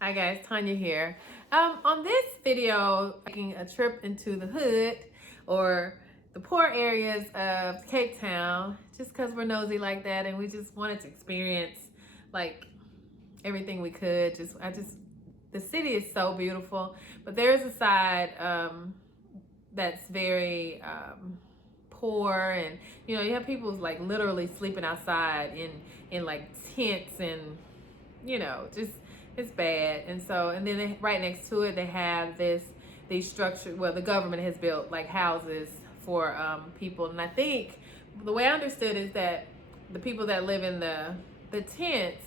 Hi guys, Tanya here. On this video, taking a trip into the hood or the poor areas of Cape Town, just because we're nosy like that and we just wanted to experience like everything we could. The city is so beautiful, but there's a side that's very poor, and you have people like literally sleeping outside in like tents, and just it's bad. And so, and then right next to it, they have these structures. Well, the government has built like houses for people, and I think the way I understood is that the people that live in the tents,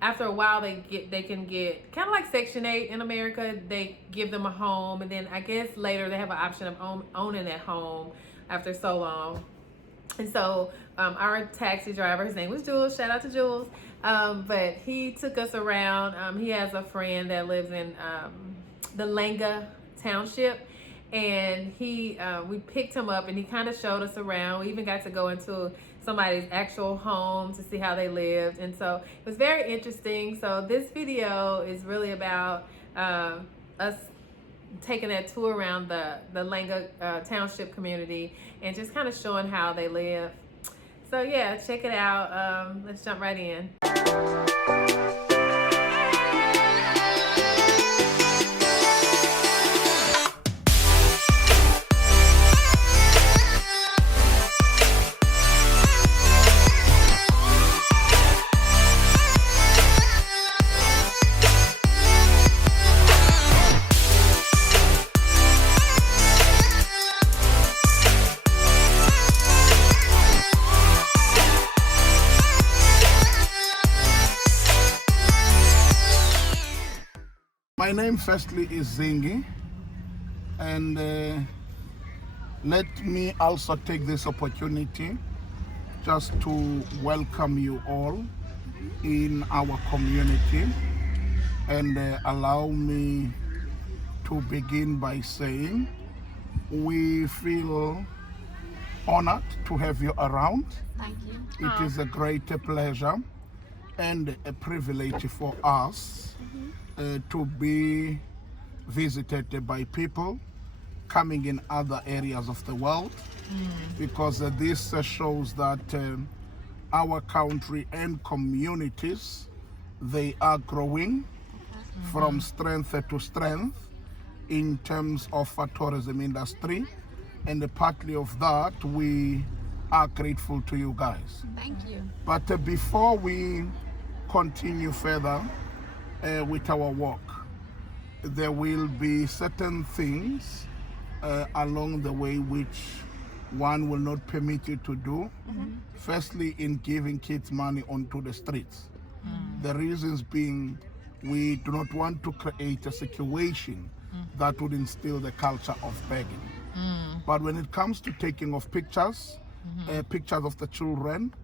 after a while, they can get kind of like Section 8 in America. They give them a home, and then I guess later they have an option of owning that home after so long. And so our taxi driver, his name was Jules, shout out to Jules, but he took us around. He has a friend that lives in the Langa Township, and we picked him up and he kind of showed us around. We even got to go into somebody's actual home to see how they lived, and so it was very interesting. So this video is really about us taking that tour around the Langa Township community and just kind of showing how they live. So yeah, check it out. Let's jump right in. My name firstly is Zingi, and let me also take this opportunity just to welcome you all in our community, and allow me to begin by saying we feel honored to have you around. Thank you. It is a great pleasure and a privilege for us to be visited by people coming in other areas of the world, because this shows that our country and communities, they are growing from strength to strength in terms of tourism industry, and partly of that we are grateful to you guys. Thank you. But before we continue further with our work, there will be certain things along the way which one will not permit you to do. Firstly, in giving kids money onto the streets. The reasons being, we do not want to create a situation that would instill the culture of begging. But when it comes to taking of pictures, pictures of the children,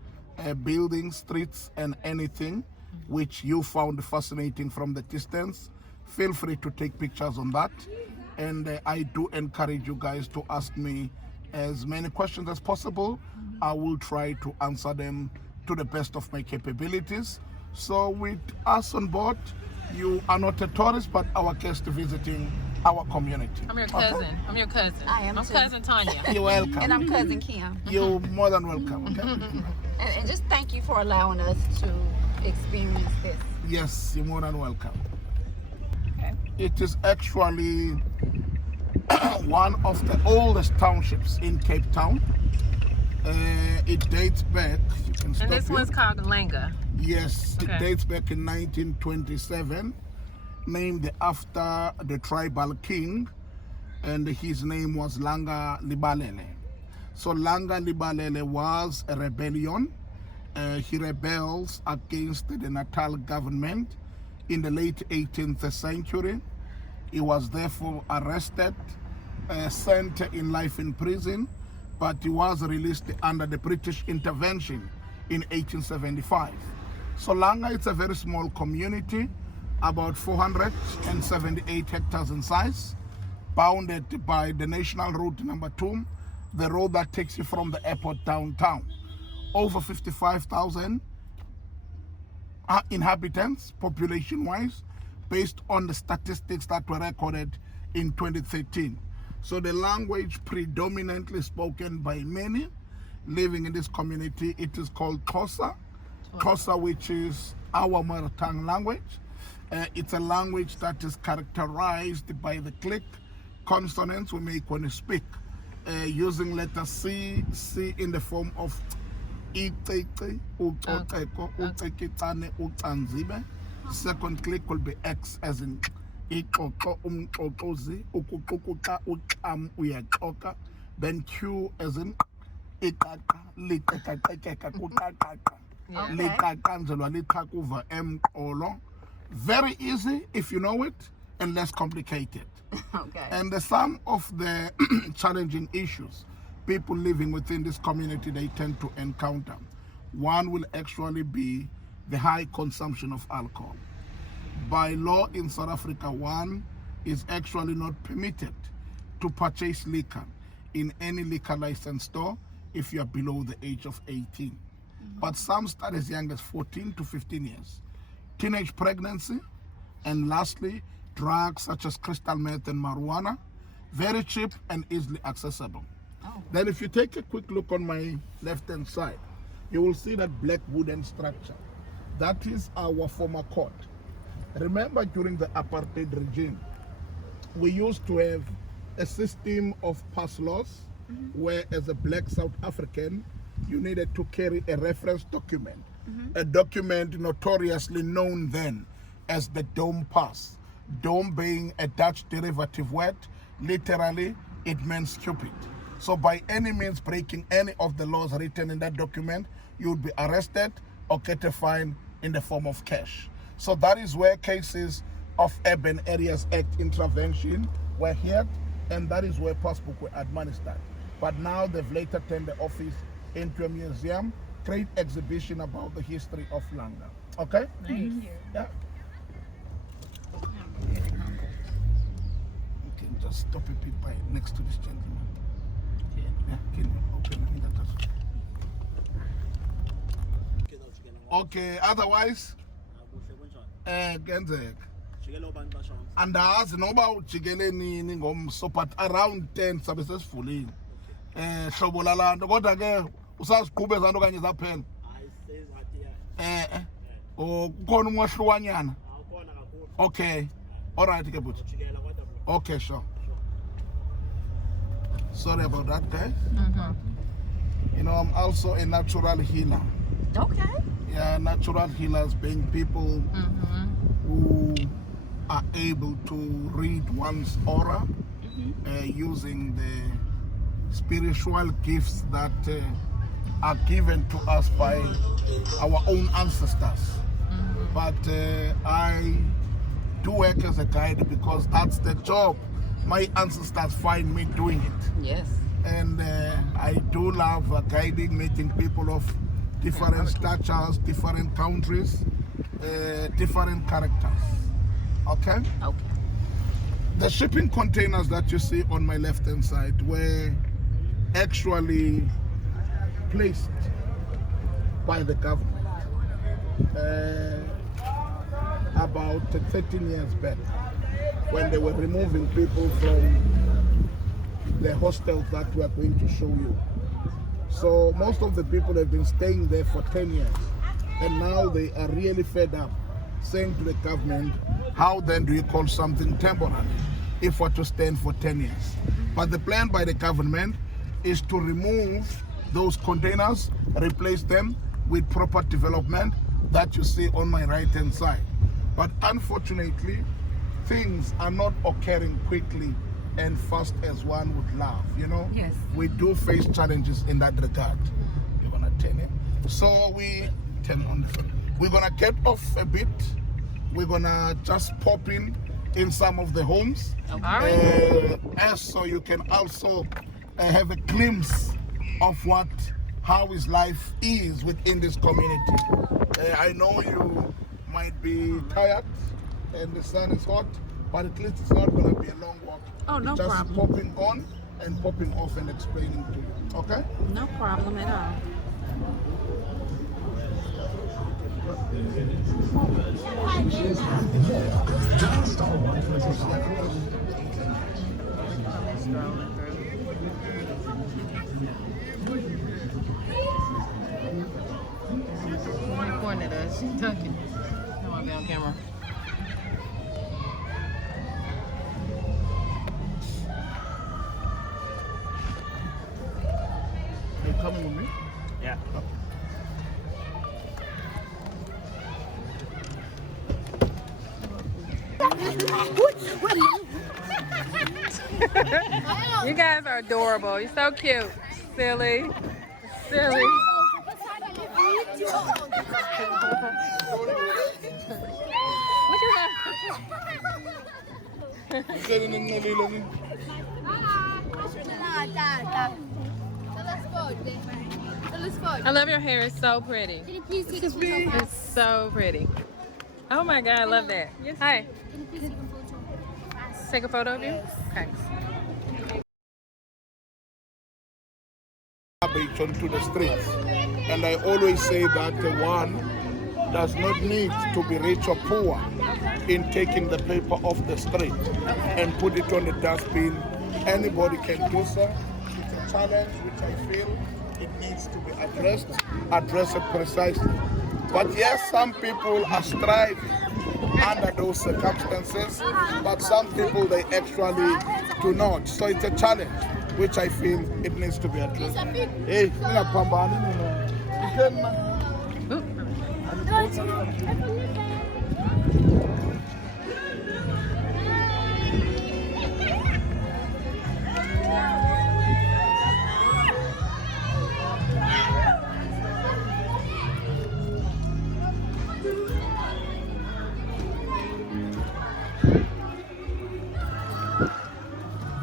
buildings, streets, and anything which you found fascinating from the distance, feel free to take pictures on that. And I do encourage you guys to ask me as many questions as possible. I will try to answer them to the best of my capabilities. So with us on board, you are not a tourist, but our guest visiting our community. I'm your cousin. Okay? I'm your cousin. I am I'm too. Cousin Tanya. You're welcome. And I'm Cousin Kim. You're more than welcome. Okay? And just thank you for allowing us to experience this. Yes, you're more than welcome. Okay. It is actually one of the oldest townships in Cape Town. It dates back. You can stop And this here. one's called Langa. Yes, Okay. it dates back in 1927, named after the tribal king, and his name was Langa Libalele. So Langa Libalele was a rebellion. He rebels against the Natal government in the late 18th century. He was therefore arrested, sent in life in prison, but he was released under the British intervention in 1875. So Langa is a very small community, about 478 hectares in size, bounded by the National Route number 2, the road that takes you from the airport downtown. Over 55,000 inhabitants, population-wise, based on the statistics that were recorded in 2013. So the language predominantly spoken by many living in this community, it is called Xhosa. Xhosa, which is our mother tongue language. It's a language that is characterized by the click consonants we make when you speak, using letter C in the form of icece, ucoceko, ucekicane, ucanzibe. Second click will be X, as in ixoxo, umxoxozi, ukuqukuxa, ucam, uyaxoxa. Then Q, as in iqaqa, liqeqaqeqeqa, kuqaqaqa, liqaqanjelwa liqhakuva emqolo. Very easy if you know it, and less complicated. Okay. And some of the challenging issues people living within this community they tend to encounter. One will actually be the high consumption of alcohol. By law in South Africa, one is actually not permitted to purchase liquor in any liquor license store if you are below the age of 18. But some start as young as 14 to 15 years. Teenage pregnancy, and lastly, drugs such as crystal meth and marijuana, very cheap and easily accessible. Oh. Then if you take a quick look on my left-hand side, you will see that black wooden structure. That is our former court. Remember, during the Apartheid regime, we used to have a system of pass laws where, as a black South African, you needed to carry a reference document, a document notoriously known then as the Dome Pass. Dome being a Dutch derivative word, literally it means stupid. So by any means breaking any of the laws written in that document, you would be arrested or get a fine in the form of cash. So that is where cases of Urban Areas Act intervention were heard, and that is where passbook were administered. But now they've later turned the office into a museum, great exhibition about the history of Langa. Okay? Nice. Yeah. You can just stop a bit by next to this gentleman. Yeah, can you open that? Okay, otherwise, kenzeka. Andazi noba ujikele nini ngomso, but around 10 sabe sesivulile. Hlobo lalanto kodwa ke usaziqhube zanto kanye zaphela. Kukhona umwahlukanyana. Okay. All right, ke but. Okay, sure. Sorry about that, guys. You know, I'm also a natural healer. Okay. Yeah, natural healers being people who are able to read one's aura using the spiritual gifts that are given to us by our own ancestors. But I do work as a guide because that's the job my ancestors find me doing it. Yes. And I do love guiding, meeting people of different statures, different countries, different characters. Okay? Okay. The shipping containers that you see on my left-hand side were actually placed by the government about 13 years back, when they were removing people from the hostels that we are going to show you. So most of the people have been staying there for 10 years, and now they are really fed up, saying to the government, how then do you call something temporary if we're to stand for 10 years? But the plan by the government is to remove those containers, replace them with proper development that you see on my right hand side. But unfortunately, things are not occurring quickly and fast as one would love, you know? Yes. We do face challenges in that regard. You're gonna turn it. So we turn on the phone. We're gonna get off a bit. We're gonna just pop in some of the homes. Okay. As so you can also have a glimpse of how his life is within this community. I know you might be tired and the sun is hot, but at least it's not going to be a long walk. Oh, no Just problem. popping on and popping off and explaining to you. Okay? No problem at all. Pointing at us. She's tucking. I want to be on camera. You coming with me? Yeah. You guys are adorable. You're so cute. Silly. Silly. What you got? I love your hair. It's so pretty. It's so pretty. Oh my God, I love that. Hi. Take a photo of you? Okay. Garbage onto the streets. And I always say that one does not need to be rich or poor in taking the paper off the street and put it on the dustbin. Anybody can do so. It's a challenge which I feel it needs to be addressed precisely. But yes, some people are striving under those circumstances, but some people, they actually do not. So it's a challenge which I feel it needs to be addressed. Hey,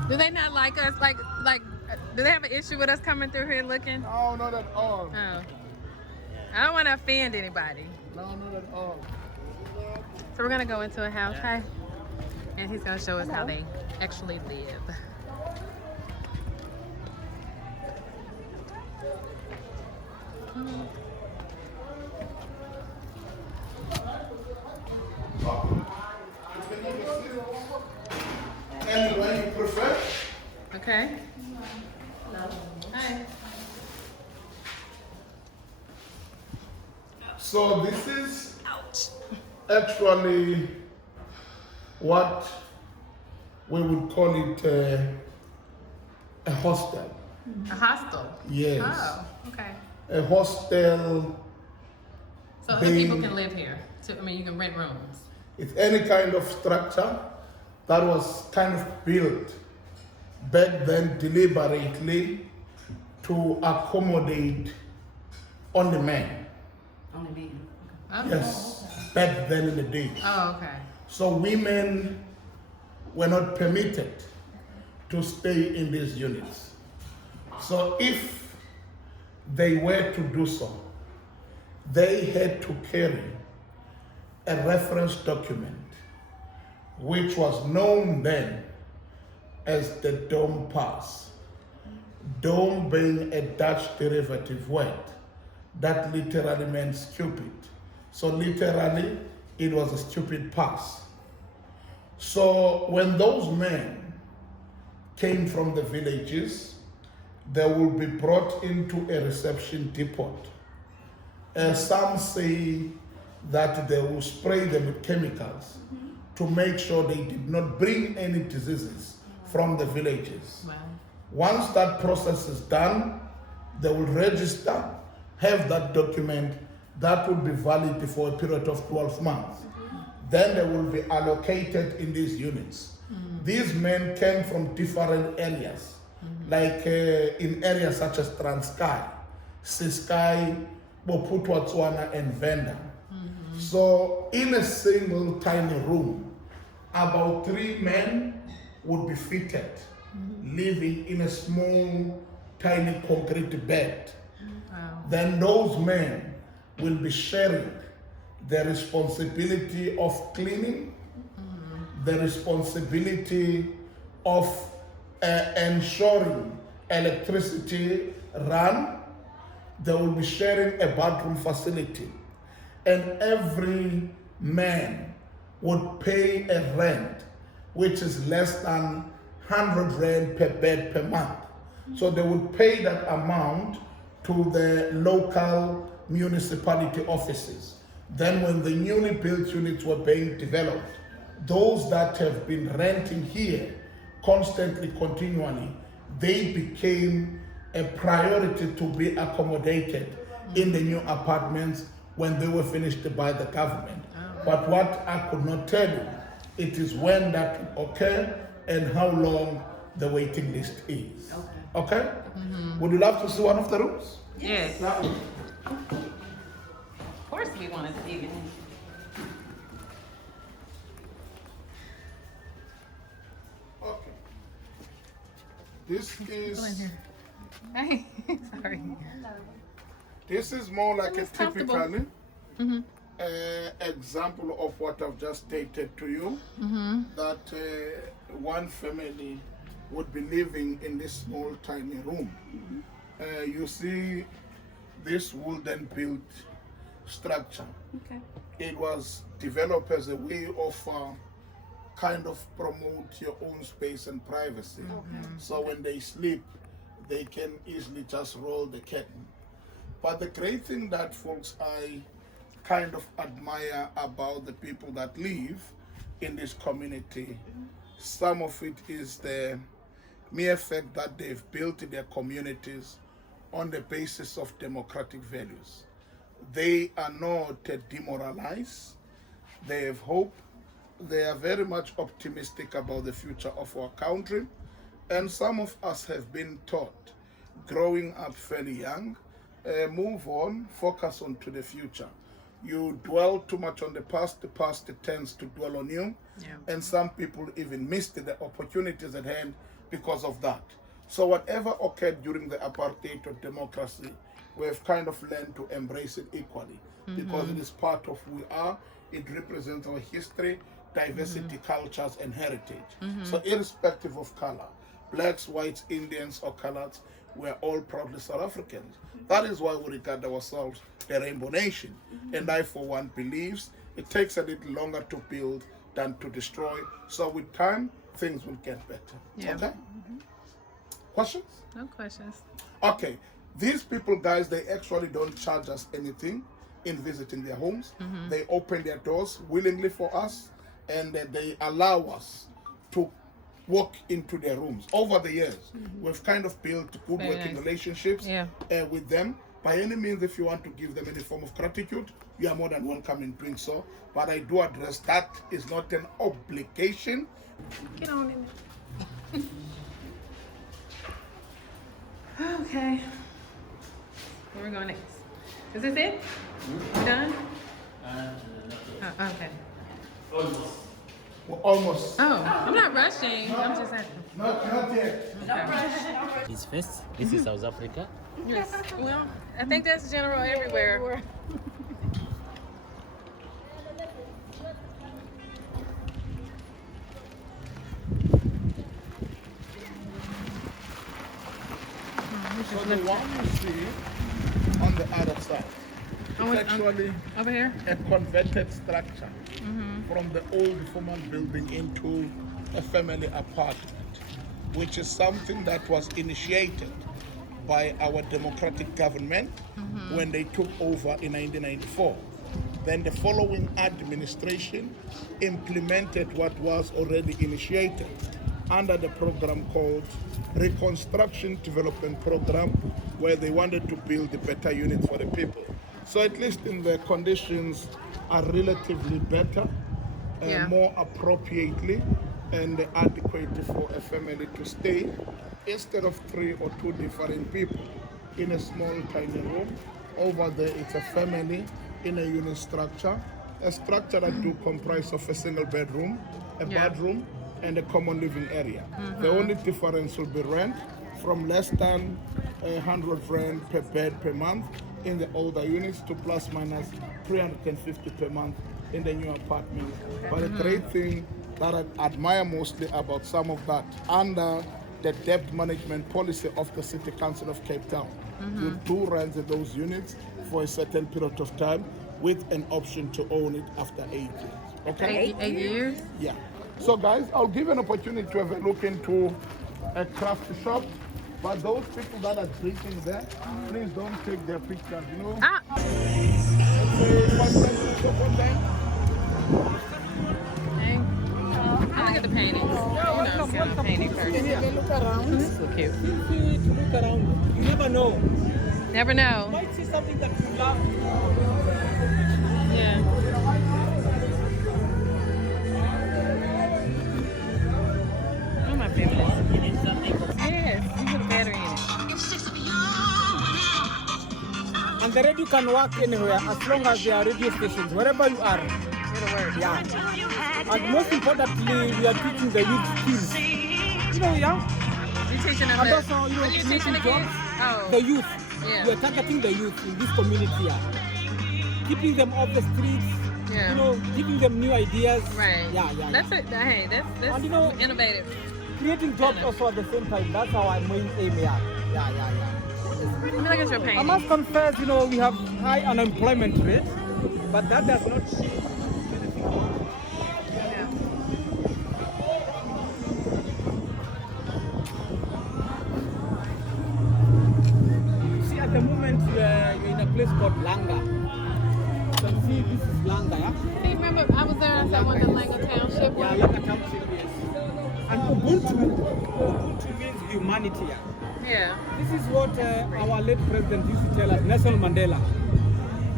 Do they not like us? Like, do they have an issue with us coming through here looking? no, not at all. Oh. I don't want to offend anybody. No, not at all. So we're going to go into a house, hi? And he's going to show us how they actually live. And when you prefer, Okay. Hi. so this is actually what we would call it a hostel. A hostel? Yes. Oh, okay. A hostel, So other people can live here. So, I mean, you can rent rooms. it's any kind of structure that was kind of built back then deliberately to accommodate only men. Only me. Oh. Yes, back then in the day. Oh, okay. So women were not permitted to stay in these units. So if they were to do so, they had to carry a reference document which was known then as the Dome Pass. Dome being a Dutch derivative word that literally meant stupid. So literally, it was a stupid pass. So when those men came from the villages, they will be brought into a reception depot. Some say that they will spray them with chemicals to make sure they did not bring any diseases from the villages. Wow. Once that process is done, they will register, have that document that will be valid for a period of 12 months. Then they will be allocated in these units. These men came from different areas, like in areas such as Transkei, Ciskei, Bophuthatswana, and Venda. So in a single tiny room, about 3 men would be fitted, living in a small, tiny concrete bed. Wow. Then those men will be sharing the responsibility of cleaning, the responsibility of ensuring electricity run. They will be sharing a bathroom facility. and every man would pay a rent which is less than 100 rand per bed per month. So they would pay that amount to the local municipality offices. Then when the newly built units were being developed, those that have been renting here constantly, continually, they became a priority to be accommodated in the new apartments when they were finished by the government. But what I could not tell you, it is when that will occur and how long the waiting list is. Okay? Would you love to see one of the rooms? Yes. That one. Of course we want to see it. Okay. This is Hey, sorry. this is more like a It's comfortable. typical example of what I've just stated to you. That one family would be living in this small tiny room. You see this wooden built structure. Okay. It was developed as a way of kind of promote your own space and privacy. So when they sleep, they can easily just roll the curtain. But the great thing that folks I kind of admire about the people that live in this community, some of it is the mere fact that they've built their communities on the basis of democratic values. They are not demoralized, they have hope, they are very much optimistic about the future of our country, and some of us have been taught, growing up fairly young, move on, focus on to the future. You dwell too much on the past tends to dwell on you, and some people even missed the opportunities at hand because of that. So whatever occurred during the apartheid of democracy, we've kind of learned to embrace it equally because it is part of who we are. It represents our history, diversity, cultures, and heritage. So irrespective of color, blacks, whites, Indians, or coloreds, we're all proudly South Africans. That is why we regard ourselves the Rainbow Nation. And I, for one, believes it takes a little longer to build than to destroy. So with time, things will get better. Yeah. Okay? Questions? No questions. Okay. These people, guys, they actually don't charge us anything in visiting their homes. They open their doors willingly for us, and they allow us to walk into their rooms. Over the years, we've kind of built good Very working nice. relationships Yeah. with them. By any means, if you want to give them any form of gratitude, you are more than welcome in doing so. But I do address that is not an obligation. Get on in there. Okay. Where we going next? Is this it? We done? Okay. We're almost. Oh, I'm not rushing. I'm just asking. Not yet. Okay. This first, this is South Africa. Yes. Well, I think that's general everywhere. So the one you see on the other side, it's actually Over here? a converted structure from the old formal building into a family apartment, which is something that was initiated by our democratic government when they took over in 1994. Then the following administration implemented what was already initiated under the program called Reconstruction Development Program, where they wanted to build a better unit for the people. So at least in the conditions are relatively better, more appropriately and adequate for a family to stay instead of 3 or 2 different people in a small tiny room. Over there it's a family in a unit structure, a structure that do comprise of a single bedroom, a bathroom, and a common living area. The only difference will be rent from less than 100 rand per bed per month in the older units to plus minus 350 per month in the new apartment. But the great thing that I admire mostly about some of that, under the debt management policy of the City Council of Cape Town, you do rent those units for a certain period of time with an option to own it after 8 years. Okay? 8 years? Yeah. So guys, I'll give you an opportunity to have a look into a craft shop. But those people that are drinking there, please don't take their pictures, you know. Ah. Look at the paintings. You know, I'm kind of a painting person. Look around. This is so cute. Feel free to look around. You never know. Never You know. might see something that you love. Yeah. Oh, my favorite. You need something. Yes, you put a battery in it. And the radio can work anywhere as long as there are radio stations, wherever you are. It'll work. Yeah. And most importantly, we are teaching the youth skills. You know, yeah? You're teaching them And the, also, you know, what are you teaching the kids? jobs, Oh. the youth. Yeah. We are targeting the youth in this community here. Keeping them off the streets, Yeah. you know, giving them new ideas. Right. Yeah, yeah. That's it. Hey, that's And you know, innovative. creating jobs also at the same time. That's our main aim here. Yeah, yeah, yeah. Let me look at your I painting. must confess, you know, we have high unemployment rate, but that does not Yeah. see at the moment you're in a place called Langa. You can see this is Langa, yeah? Do you remember I was there and I went to Langa Township? Yeah, Langa Township, yes. And Ubuntu means humanity. Yeah. Yeah. This is what our late president used to tell us, Nelson Mandela.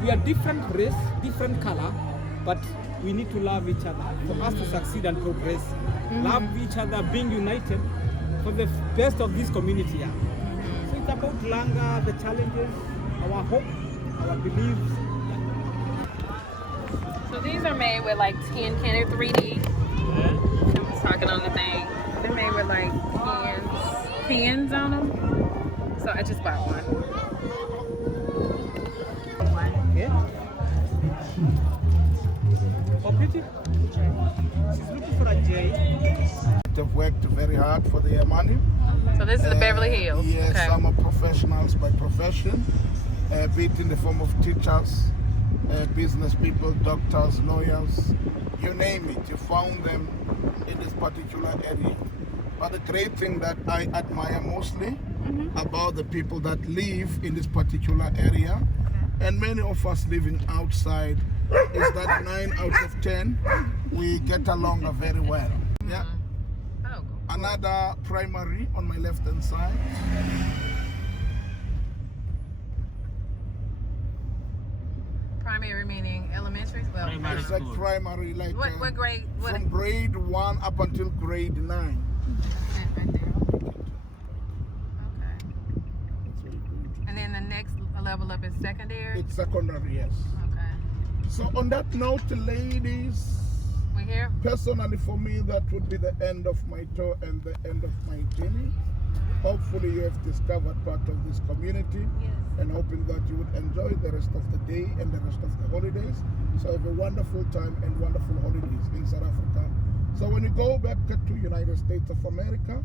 We are different race, different color, but we need to love each other for us to succeed and progress. Love each other, being united for the best of this community. Yeah. So it's about Langa, the challenges, our hope, our beliefs. So these are made with like 10 can 3D. I was talking on the thing. They're made with like pins on them. So I just bought one. Okay. Oh, pretty. She's looking for a J. They've worked very hard for their money. So this is the Beverly Hills. Yes, Okay. some are professionals by profession, be it in the form of teachers, business people, doctors, lawyers, you name it. You found them in this particular area. But the great thing that I admire mostly about the people that live in this particular area, and many of us living outside, is that 9 out of 10, we get along very well. Yeah. Oh, cool. Another primary on my left hand side. Primary meaning elementary? Well, Primary. It's like School. primary, like what grade? What? from grade 1 up until grade 9. Okay, right there. Okay. And then the next level up is secondary? It's secondary, yes. Okay. So on that note, ladies, We here? personally for me, that would be the end of my tour and the end of my journey. Hopefully you have discovered part of this community, Yes. and hoping that you would enjoy the rest of the day and the rest of the holidays. So have a wonderful time and wonderful holidays in South Africa. So when you go back to United States of America,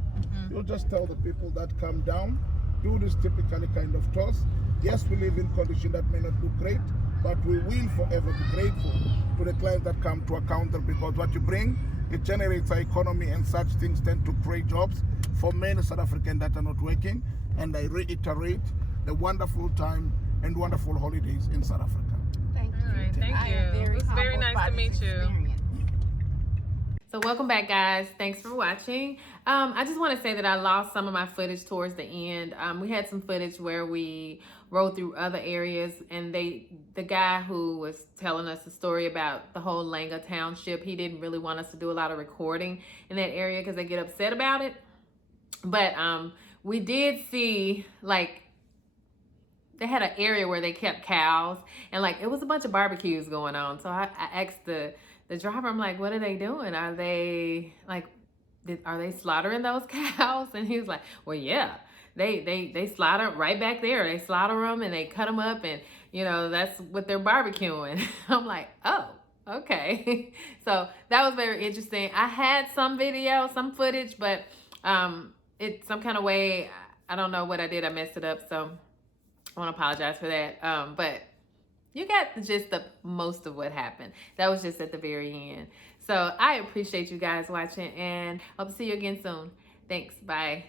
you'll just tell the people that come down, do this typically kind of tours. Yes, we live in conditions that may not look great, but we will forever be grateful to the clients that come to our counter, because what you bring, it generates our economy, and such things tend to create jobs for many South Africans that are not working. And I reiterate the wonderful time and wonderful holidays in South Africa. Thank All right, thank I you. am It was very humbled nice by to meet this you. experience. So welcome back, guys. Thanks for watching. I just want to say that I lost some of my footage towards the end. We had some footage where we rode through other areas, and the guy who was telling us the story about the whole Langa Township, he didn't really want us to do a lot of recording in that area because they get upset about it. But we did see, like, they had an area where they kept cows, and like it was a bunch of barbecues going on. So I asked the driver, I'm like, what are they doing? Are they like, are they slaughtering those cows? And he was like, well, yeah, they slaughter right back there. They slaughter them and they cut them up, and you know, that's what they're barbecuing. I'm like, oh, okay. So that was very interesting. I had some video, some footage, but it's some kind of way, I don't know what I did. I messed it up. So I want to apologize for that. But you got the gist of most of what happened. That was just at the very end. So I appreciate you guys watching, and hope to see you again soon. Thanks. Bye.